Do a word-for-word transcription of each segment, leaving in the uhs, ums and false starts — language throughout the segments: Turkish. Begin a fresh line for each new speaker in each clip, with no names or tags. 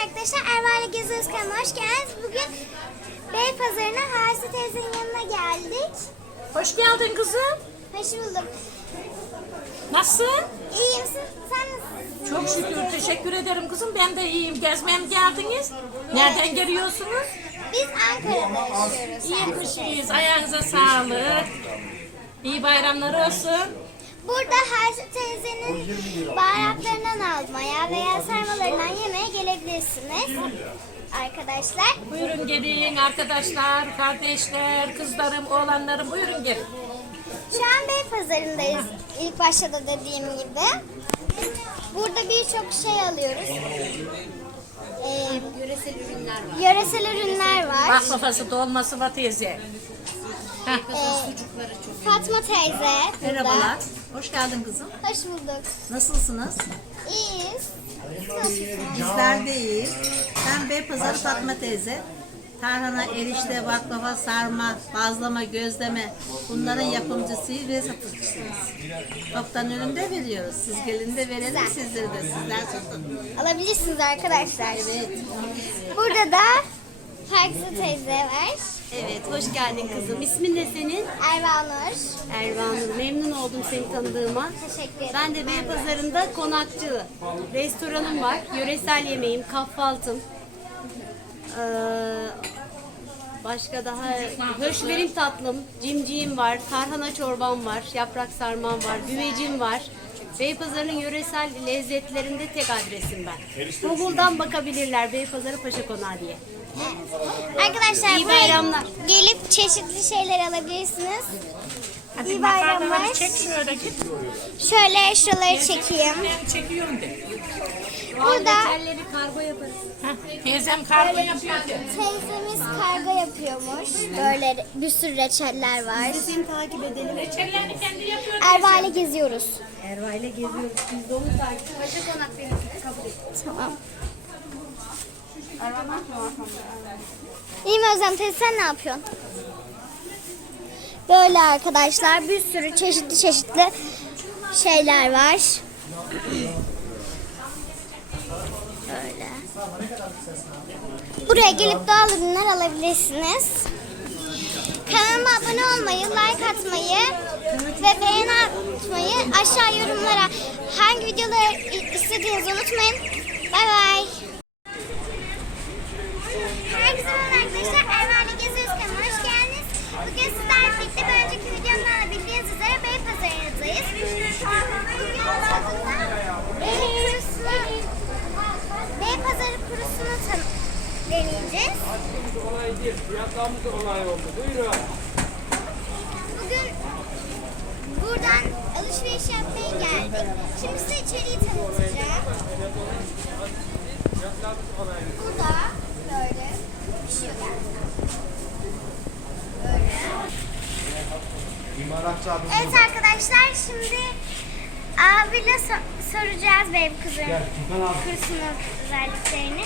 arkadaşlar, Erva ile Gezi Özkan'a hoş geldiniz. Bugün Beypazarı'na Hasi teyzenin yanına geldik.
Hoş geldin kızım.
Hoş bulduk.
Nasılsın?
İyiyim, sen nasılsın?
Çok şükür, teşekkür ederim kızım. Ben de iyiyim. Gezmeye mi geldiniz? Nereden geliyorsunuz?
Biz Ankara'da yaşıyoruz.
İyiymişiz. Ayağınıza sağlık. İyi bayramlar olsun.
Burada Hasi teyzenin baharatlarından almaya veya sarmalarından yemeye gelebilirsiniz. Arkadaşlar.
Buyurun gelin arkadaşlar, kardeşler, kızlarım, oğlanlarım. Buyurun gelin.
Şu an Beypazarı'ndayız. İlk başta da dediğim gibi. Burada birçok şey alıyoruz. Ee,
Yöresel ürünler var.
yöresel ürünler var.
Baklavası, dolması var teyze. Heh.
Ee,
Çocukları çok.
Fatma teyze burada.
Merhabalar. Hoş geldin kızım.
Hoş bulduk.
Nasılsınız?
İyiyiz. Nasılsınız?
Bizler de iyiyiz. Ben Beypazarı Fatma teyze. Tarhana, erişte, baklava, sarma, bazlama, gözleme bunların yapımcısıyız ve satıcısıyız. Toptan üründe veriyoruz. Siz gelin de verelim, sizleri de sizler satın.
Alabilirsiniz arkadaşlar.
Evet.
Burada da Farklı teyze var.
Evet, hoş geldin kızım. İsmin ne senin?
Erva Nur.
Erva Nur. Memnun oldum seni tanıdığıma.
Teşekkür ederim.
Ben de Beypazarı'nda konakçı restoranım var. Yöresel yemeğim, kahvaltım. Ee, başka daha höşmerim tatlım, cimciğim var, tarhana çorbam var, yaprak sarmam var, güvecim var. Beypazarı'nın yöresel lezzetlerinde tek adresim ben. Google'dan bakabilirler Beypazarı Paşa Konağı diye.
Arkadaşlar
İyi
buraya
bayramlar.
gelip çeşitli şeyler alabilirsiniz.
Hadi
İyi bayramlar.
makarnaları çek şöyle git.
Şöyle şuraları çekeyim.
Ben çekiyorum de.
Burada
Reçelleri kargo yaparız.
Heh, teyzem kargo yapıyor de.
teyzemiz kargo yapıyormuş. Böyle bir sürü reçeller var.
Biz de seni takip edelim.
Reçellerini kendi yapıyor.
Erva ile geziyoruz.
Erva ile geziyoruz. Biz de onu takip Paşa Konak benim kabul et.
Tamam.
Erva ne yapıyor arkamda?
İyiyim Özlem teyze, sen ne yapıyorsun? Böyle arkadaşlar bir sürü çeşitli çeşitli şeyler var. Böyle. Buraya gelip doğal ürünler alabilirsiniz. Kanalıma abone olmayı, like atmayı ve beğeni atmayı aşağı yorumlara hangi videoları istediğinizi unutmayın. Bay bay. Herkese merhaba arkadaşlar. Erva ile Gezi Özkan'a hoş geldiniz. Bugün sizlerle birlikte bir önceki videomdan da bildiğiniz üzere Beypazarı'ndayız. Bugün aslında kurusunu, Beypazarı kurusunu tan- deneyeceğiz.
Olay değil, fiyatlarımız da olay oldu. Buyurun.
Bugün buradan alışveriş yapmaya geldik. Şimdi size içeriği tanıtacağım. Burada böyle bir şey var. Böyle. Evet arkadaşlar, şimdi abiyle so- soracağız benim kızım kurusunun özelliklerini.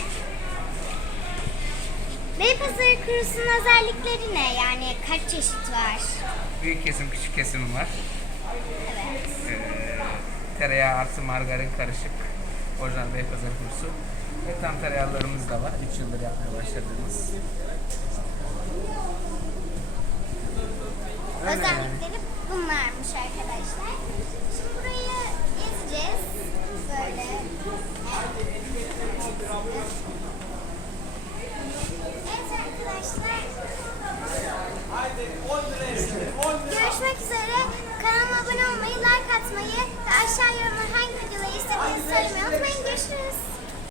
Beypazarı kurusunun özellikleri ne? Yani kaç çeşit var?
Büyük kesim, küçük kesim var.
Evet.
Ee, tereyağı artı margarin karışık. Orijinal Beypazarı kurusu. Ve tam tereyağlarımız da var. üç yıldır yapmaya başladığımız.
Özellikleri bunlarmış arkadaşlar. Şimdi burayı gezeceğiz. Böyle. Evet.